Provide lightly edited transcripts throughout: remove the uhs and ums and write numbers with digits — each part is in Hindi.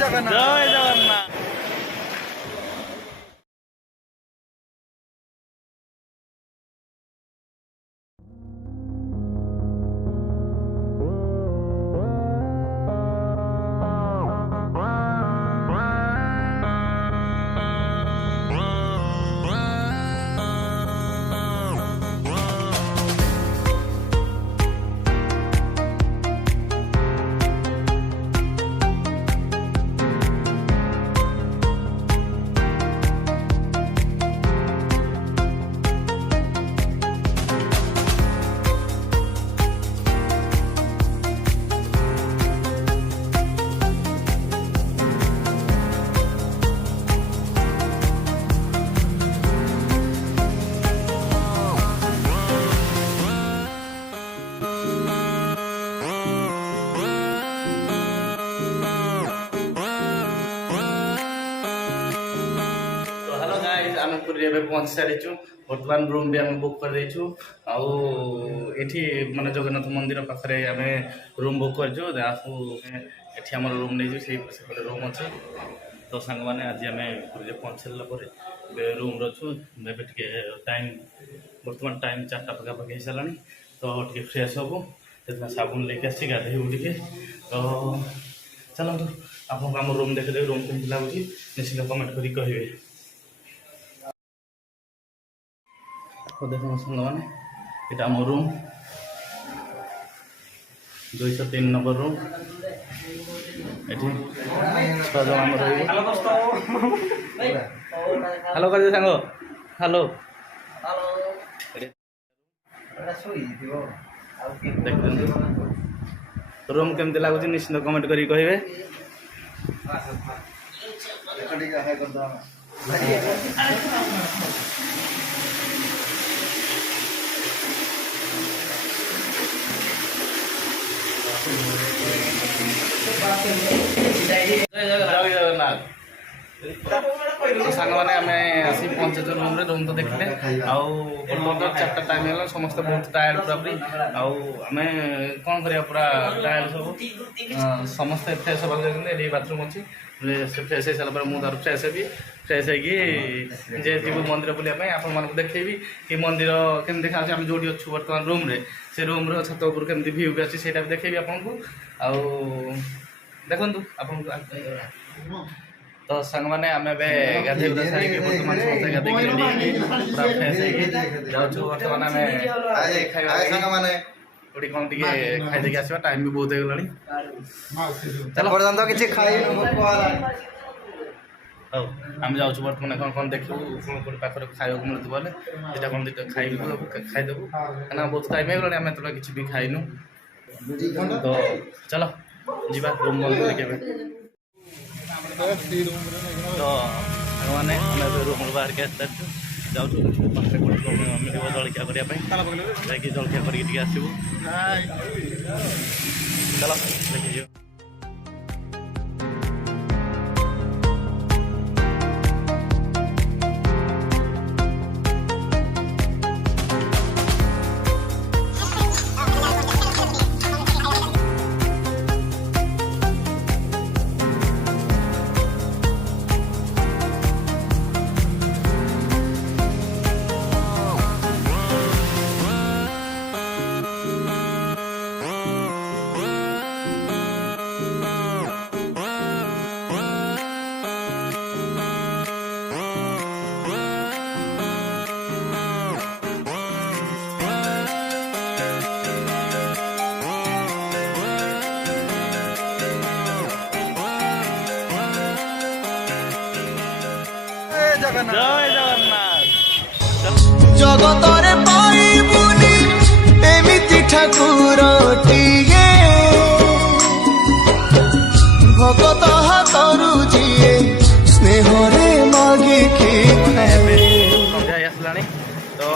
ଜଗନ୍ନାଥ ଜୟ ଜଗନ୍ନାଥ। आम पुरी पहुँच सारीचु बर्तमान रूम भी आम बुक कर देचु आठी माने जगन्नाथ मंदिर पाखे आम रूम बुक करचु एठी आम रूम नहीं से रूम अच्छे तो सांग मैंने आज आम पुरी पहुँच सारापर रूम रचु टाइम बर्तमान टाइम 4टा पखापाखि हो सारा तो टे फ्रेश हबू से साबुन लेके आसी गाधेबू टे तो चलतु आपको आम रूम देखिए रूम केमती लगुच निश्चित कमेंट कर कहे। देख सांग मैंने यहाँ आम रूम 203 नंबर रूम ये 6 जन आम हेलो कर सांग हेलो रूम केमती लगुच निश्चित कमेंट कर कहे। जगन्नाथ सांग मैंने आम आसी पहुँचे रूम रूम तो देखले आठ 4टा टाइम है समस्त बहुत टायर्ड पूरापूरी आम कौन कर पूरा टायर्ड सब समस्ते फ्रेश हवा ये बाथरूम अच्छी से फ्रेश हो सारापर मुझे फ्रेश हेबी फ्रेश होगी जीव मंदिर बुलापी आप देखेबी कि मंदिर केम देखा आम जो अच्छु बर्तमान रूम रे से रूम छत उपर केमती भ्यू भी अच्छी से देखेबी आपको देखु आप तो सांग मैंने आम गाधे गुधा सारी बर्तमान समस्त गाधे पूरा फ्रेश जाऊँ बर्तमान आम गोटे कौन टे खाई आसवा टाइम भी बहुत होगा किसी खाई आम जाऊँ बर्तमान कौन कौन देखू कौन पाखे खाया मिलू बोले यहाँ कौन खाईदेबू क्या बहुत टाइम होगा आम तो किसी भी खाइनु तो चलो जीवा रूम बंद कर तो मैंने रूम बाहर के जाऊँ मिले जलखिया करने जलखिया करके आसबू चलो देखिए। जय जगन्नाथ जगतरे पाइबुनी एमिति ठाकुरटिए भगत हाथरू जिए स्नेहरे मागे सन्ध्या आसला तो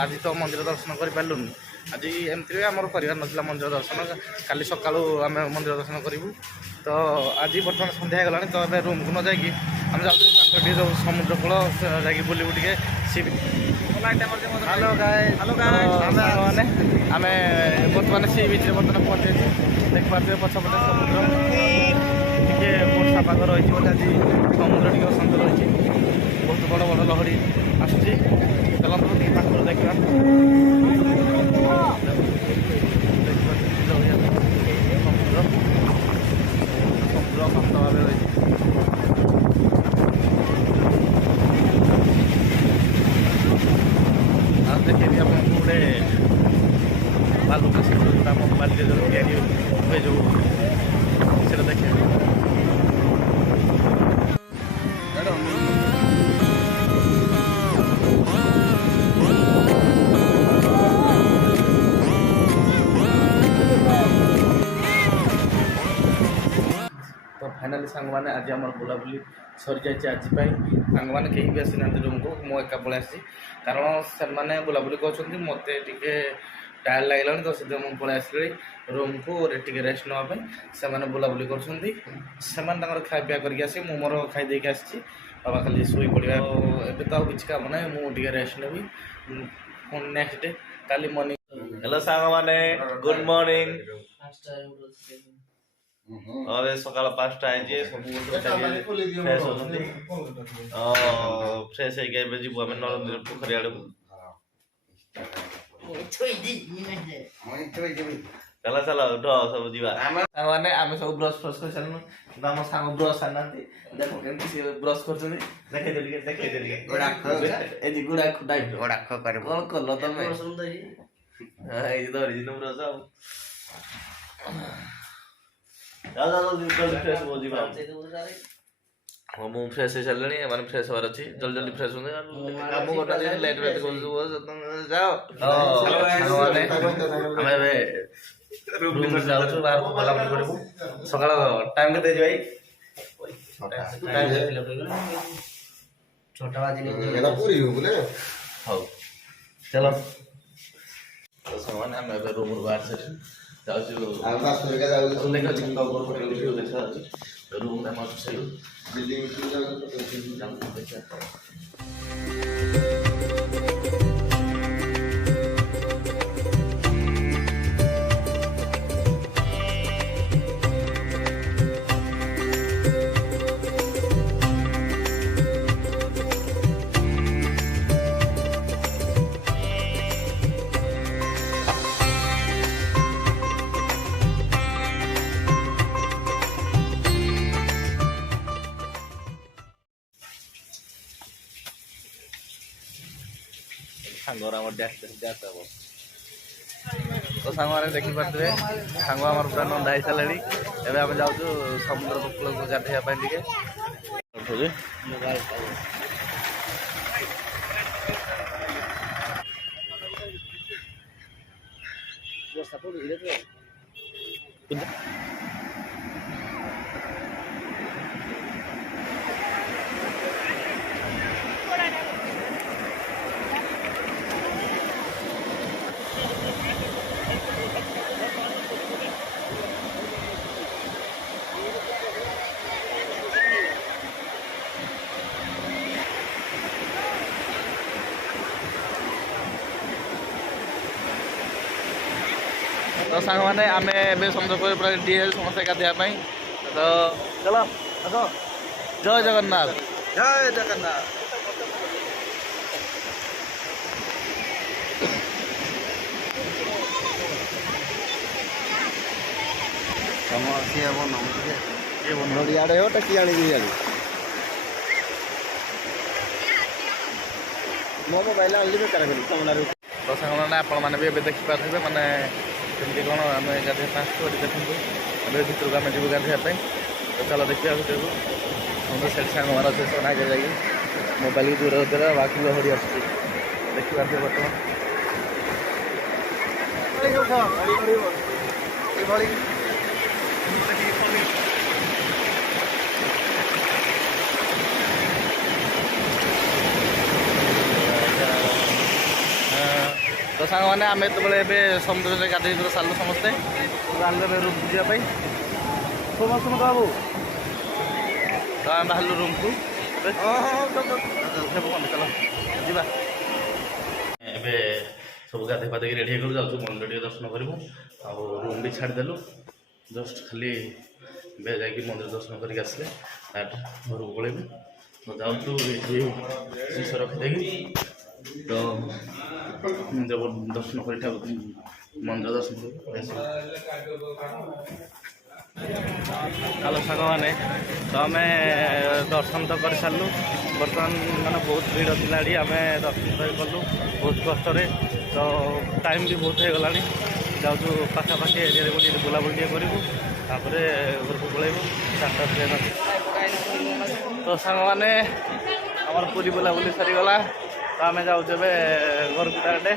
आज तो मंदिर दर्शन कर पार्लुनि आज एमती आम परिवार ना मंदिर दर्शन काली सका आम मंदिर दर्शन करूँ तो आज बर्तमान सन्ध्या गला तो रूम को न जाकि आम जाऊँ समुद्र कूल जा बुलू टे सी हेलो गाइस मैंने आम बर्तमान सी बीच बर्तमान पहुँचे देख पारे पछपटे समुद्र टे ପାଗ ରହିଛି ବୋଲି ଆଜି ସମୁଦ୍ର ଟିକେ ଅଶାନ୍ତ ରହିଛି। ବହୁତ ବଡ଼ ବଡ଼ ଲହଡ଼ି ଆସୁଛି। ଚାଲନ୍ତୁ ଟିକେ ପାଖରୁ ଦେଖିବା। ସମୁଦ୍ର ଅଶାନ୍ତ ଭାବେ ରହିଛି। ଆଉ ଦେଖେଇବି ଆପଣଙ୍କୁ ଗୋଟେ ବାଲୁକା ଶିଳ୍ପ ଯେଉଁଟା ଆମ ବାଲିରେ ଯେଉଁ ତିଆରି ହୁଏ ଯେଉଁ ସେଇଟା ଦେଖେଇବି। ତ ଫାଇନାଲି ସାଙ୍ଗମାନେ ଆଜି ଆମର ବୁଲାବୁଲି ସରିଯାଇଛି ଆଜି ପାଇଁ। ସାଙ୍ଗମାନେ କେହି ବି ଆସିନାହାନ୍ତି ରୁମ୍କୁ, ମୁଁ ଏକା ପଳେଇ ଆସିଛି। କାରଣ ସେମାନେ ବୁଲାବୁଲି କରୁଛନ୍ତି, ମୋତେ ଟିକେ ଟାୟାର୍ଡ଼ ଲାଗିଲାଣି ତ ସେଥିପାଇଁ ମୁଁ ପଳେଇ ଆସିଲି ରୁମ୍କୁ ଟିକେ ରେଷ୍ଟ ନେବା ପାଇଁ। ସେମାନେ ବୁଲାବୁଲି କରୁଛନ୍ତି, ସେମାନେ ତାଙ୍କର ଖାଇବା ପିଇବା କରିକି ଆସି ମୁଁ ମୋର ଖାଇ ଦେଇକି ଆସିଛି। ବାବା ଖାଲି ଶୋଇ ପଡ଼ିବା। ଏବେ ତ ଆଉ କିଛି କାମ ନାହିଁ, ମୁଁ ଟିକେ ରେଷ୍ଟ ନେବି। ପୁଣି ନେକ୍ସଟ ଡେ କାଲି ମର୍ଣ୍ଣିଂ। ହ୍ୟାଲୋ ସାଙ୍ଗମାନେ, ଗୁଡ୍ ମର୍ଣ୍ଣିଂ। ଏବେ ସକାଳ 5ଟା ହେଇଛି, ସବୁ ଫ୍ରେଶ୍ ଅଛନ୍ତି। ଫ୍ରେଶ୍ ହେଇକି ଏବେ ଯିବୁ ଆମେ ନରେନ୍ଦ୍ର ପୋଖରୀ ଆଡ଼କୁ। ଚାଲ ଚାଲ ଉଠ ସବୁ ଯିବା। ସାଙ୍ଗମାନେ ଆମେ ସବୁ ବ୍ରସ୍ ଫ୍ରସ୍ କରିସାରିଲୁଣି, କିନ୍ତୁ ଆମ ସାଙ୍ଗ ବ୍ରସ୍ ଆଣିନାହାନ୍ତି। ଦେଖ କେମିତି ସେ ବ୍ରସ୍ କରୁଛନ୍ତି, ଦେଖେଇଦେ ଟିକେ ଏଇ ଗୁଡା କଣ କଲ ତମେ? ଏଇ ଧରିଛି ବ୍ରସ୍ ଆଉ। ହଁ ମୁଁ ଫ୍ରେଶ୍ ହେଇସାରିଲିଣି, ଏମାନେ ଫ୍ରେଶ୍ ହବାର ଅଛି। ଜଲ୍ଦି ଜଲ୍ଦି ଫ୍ରେଶ୍ ହୁଅନ୍ତୁ, କାମ କରୁଛନ୍ତି ଲେଟ୍ ଲେଟ୍ କରୁଛୁ। ଯାଅ ଆମେ ଏବେ ରୁମ୍ ଯାଉଛୁ, ବାହାରକୁ ବୁଲାବୁଲି କରିବୁ। ସକାଳ ଟାଇମ୍ କେତେ ହେଇଛି ଭାଇ? 6ଟା ବାଜିଲେ ହଉ ଚାଲ। ତ ସାଙ୍ଗମାନେ ଆମେ ଏବେ ରୁମ୍ରୁ ବାହାରି ସାରିଛୁ, ଯାଉଛୁ ରୁମ୍ ଆମର ସେଇ ସାଙ୍ଗର ଆମର ଡ୍ୟାସ୍ ହେବ। ତ ସାଙ୍ଗମାନେ ଦେଖିପାରୁଥିବେ, ସାଙ୍ଗ ଆମର ପୁରା ନଣ୍ଡା ହେଇସାରିଲାଣି। ଏବେ ଆମେ ଯାଉଛୁ ସମୁଦ୍ର କୂଳକୁ ଗାଧୋଇବା ପାଇଁ ଟିକେ। तो सांग मैंने आम ए समझ पूरा रेडी समस्त गाधोवा तो चलो आस जय जगन्नाथ जय जगन्नाथ। इे हो टकी आनी मो मोबाइल आनी बेकार कमलार तो सांग मैंने आपण मैंने भी देखिपारे मैंने केमती कौन आम गाधे देखो अभी भितर को आम जीव गाधोवाई तो चलो देखा भितर को हम से सांग मार से आगे जाइए मोबाइल दूर होता बाकी लहरी आस देखिए बर्तमान तो सांग मैंने आम ये समुद्र में गाधे सारू समस्ते बाहर रूम को जावाई समस्त बाबू तो आम बाहर रूम को चलो जा ए सब गाधे पाधे रेडी हो जाऊँ मंदिर टे दर्शन करूँ आ रूम भी छाड़देलु जस्ट खाली ଏବେ ଯାଇକି ମନ୍ଦିର ଦର୍ଶନ କରିକି ଆସିଲେ ତାପରେ ଘରକୁ ପଳେଇବୁ। ତ ଯାଉଛୁ ଏଠି ଜିନିଷ ରଖିଦେଇକି ତ ମନ୍ଦିର ଦର୍ଶନ କରି ମନ୍ଦିର ଦର୍ଶନ କରି ପଳେଇ ଆସିବୁ। ହ୍ୟାଲୋ ସାଙ୍ଗମାନେ, ତ ଆମେ ଦର୍ଶନ ତ କରିସାରିଲୁ। ବର୍ତ୍ତମାନ ମାନେ ବହୁତ ଭିଡ଼ ଥିଲା ଏଠି, ଆମେ ଦର୍ଶନ କଲୁ ବହୁତ କଷ୍ଟରେ। ତ ଟାଇମ୍ ବି ବହୁତ ହେଇଗଲାଣି। ଯାଉଛୁ ପାଖାପାଖି ଏରିଆରେ ଗୋଟେ ବୁଲାବୁଲି ଟିକେ କରିବୁ, ତାପରେ ଘରକୁ ପଳେଇବୁ। 4ଟା ଟ୍ରେନ୍ ଅଛି। ତ ସାଙ୍ଗମାନେ ଆମର ପୁରୀ ବୁଲାବୁଲି ସରିଗଲା। ତ ଆମେ ଯାଉଛୁ ଏବେ ଘରକୁ ଡାଇରେକ୍ଟ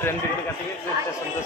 ଟ୍ରେନ୍ ଟିକେଟ୍ କାଟିକି ଷ୍ଟେସନକୁ